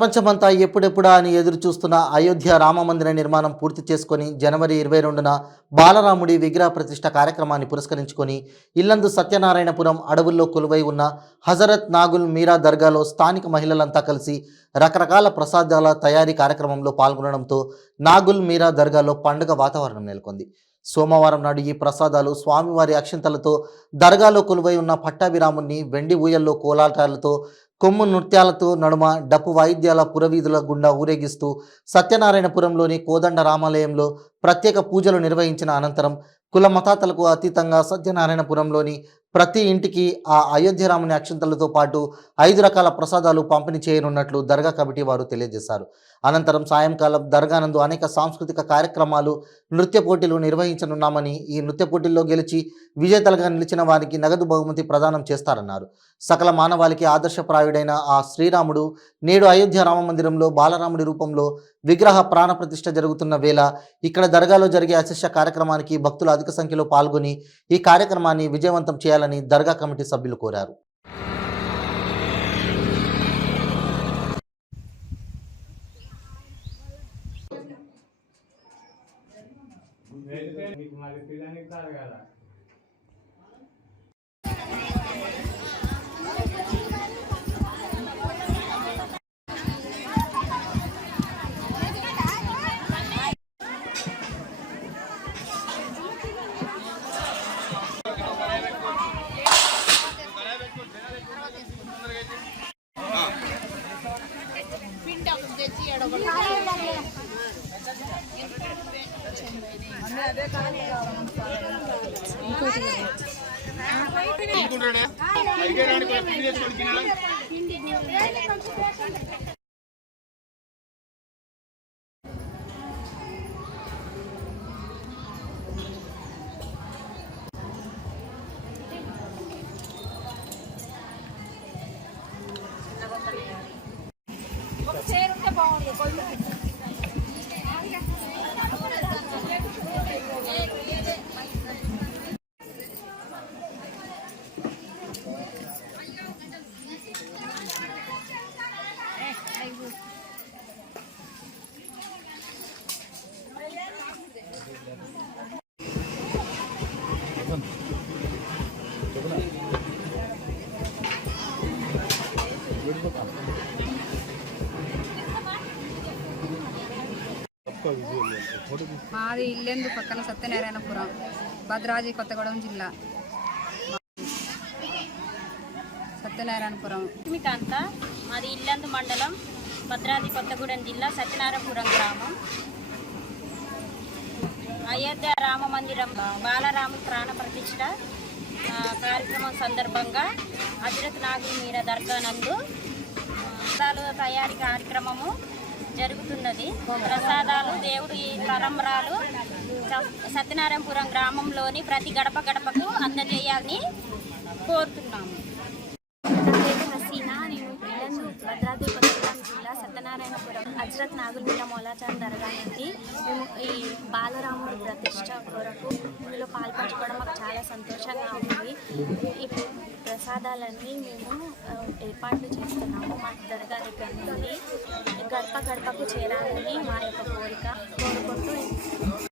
ప్రపంచమంతా ఎప్పుడెప్పుడా అని ఎదురు చూస్తున్న అయోధ్య రామమందిర నిర్మాణం పూర్తి చేసుకొని జనవరి 22న బాలరాముడి విగ్రహ ప్రతిష్ఠ కార్యక్రమాన్ని పురస్కరించుకొని ఇల్లందు సత్యనారాయణపురం అడవుల్లో కొలువై ఉన్న హజరత్ నాగుల్ మీరా దర్గాలో స్థానిక మహిళలంతా కలిసి రకరకాల ప్రసాదాల తయారీ కార్యక్రమంలో పాల్గొనడంతో నాగుల్ మీరా దర్గాలో పండుగ వాతావరణం నెలకొంది. సోమవారం నాడు ఈ ప్రసాదాలు స్వామివారి అక్షింతలతో దర్గాలో కొలువై ఉన్న పట్టాభిరాముణ్ణి వెండి ఊయల్లో కోలాటాలతో కొమ్ము నృత్యాలతో నడుమ డప్పు వాయిద్యాల పురవీధుల గుండా ఊరేగిస్తూ సత్యనారాయణపురంలోని కోదండ రామాలయంలో ప్రత్యేక పూజలు నిర్వహించిన అనంతరం కుల మతాతలకు అతీతంగా సత్యనారాయణపురంలోని ప్రతి ఇంటికి ఆ అయోధ్యరాముని అక్షంతలతో పాటు 5 రకాల ప్రసాదాలు పంపిణీ చేయనున్నట్లు దర్గా కమిటీ వారు తెలియజేశారు. అనంతరం సాయంకాలం దర్గానందు అనేక సాంస్కృతిక కార్యక్రమాలు, నృత్య పోటీలు నిర్వహించనున్నామని, ఈ నృత్య పోటీల్లో గెలిచి విజేతలుగా నిలిచిన వారికి నగదు బహుమతి ప్రదానం చేస్తారన్నారు. సకల మానవాళికి ఆదర్శప్రాయుడైన ఆ శ్రీరాముడు నేడు అయోధ్య రామమందిరంలో బాలరాముడి రూపంలో విగ్రహ ప్రాణ ప్రతిష్ఠ జరుగుతున్న వేళ ఇక్కడ దర్గాలో జరిగే అశిష్య కార్యక్రమానికి భక్తులు అధిక సంఖ్యలో పాల్గొని ఈ కార్యక్రమాన్ని విజయవంతం చేయాలని దర్గా కమిటీ సభ్యులు కోరారు. మాది ఇల్లెందు పక్కన సత్యనారాయణపురం, భద్రాద్రి కొత్తగూడెం జిల్లా. సత్యనారాయణపురం కాంత, మాది ఇల్లందు మండలం, భద్రాద్రి కొత్తగూడెం జిల్లా, సత్యనారాయణపురం గ్రామం. అయోధ్య రామ మందిరం బాలరాముడి ప్రాణ ప్రతిష్ఠ కార్యక్రమం సందర్భంగా హజరత్ నాగుల్ మీరా దర్గా నందు ప్రసాదాలు తయారీ కార్యక్రమము జరుగుతున్నది. ప్రసాదాలు దేవుడి తలంబ్రాలు సత్యనారాయణపురం గ్రామంలోని ప్రతి గడప గడపకు అందజేయాలని కోరుతున్నాము. నేను భద్రాద్రి కొత్తగూడెం జిల్లా, సత్యనారాయణపురం హజరత్ నాగుల్ మీరా మౌలాచాన్ దర్గా నుండి మేము ఈ బాలరాముడి ప్రతిష్ట కొరకు ఇందులో పాల్పంచుకోవడం మాకు చాలా సంతోషంగా ఉంది. ఈ ప్రసాదాలన్నీ మేము ఏర్పాట్లు చేస్తున్నాము. మా దర్గా దగ్గర నుండి గడప గడపకు చేరాలని మా యొక్క కోరిక.